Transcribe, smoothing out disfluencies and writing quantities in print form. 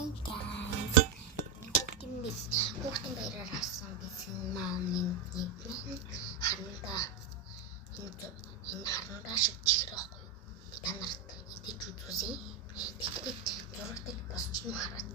Hi guys! Хүүхдийн баяраар авсан бисин маамны нэг харандаа энэ харандаа шиг чихэр байхгүй юу? Та нарт идэж үзье. Тэгэхдээ зурагтай босч нь хараад